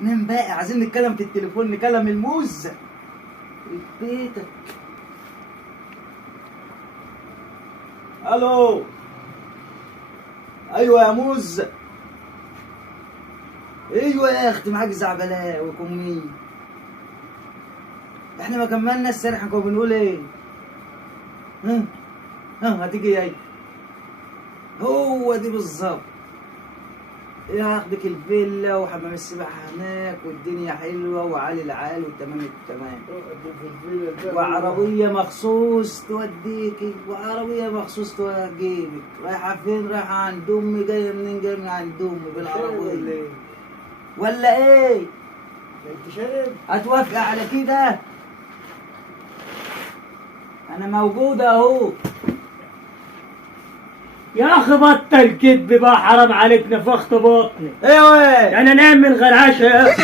نام بقى، عايزين نتكلم في التليفون، نكلم الموز في بيتك. الو، ايوه يا موز. ايوه يا اختي، معاك زعبلاء وكمية. احنا ما كملنا السنة، احنا كنا بنقول ايه؟ ها ها، هتيجي ايه؟ هو دي بالظبط. هاخدك الفيلا وحمام السباحة هناك والدنيا حلوة وعالي العال والتمام التمام، وعربية مخصوص توديكي وعربية مخصوص تجيبك. رايحة فين؟ رايحة عند أمي. جاية منين؟ جاية من عند أمي بالعربية ولا إيه؟ انت شارب؟ هتوافق على كده؟ أنا موجودة أهو. يا اخي بطل كدب بقى، حرام عليك، نفخت بطني. ايوه انا نايم من غير عشاء يا اخي.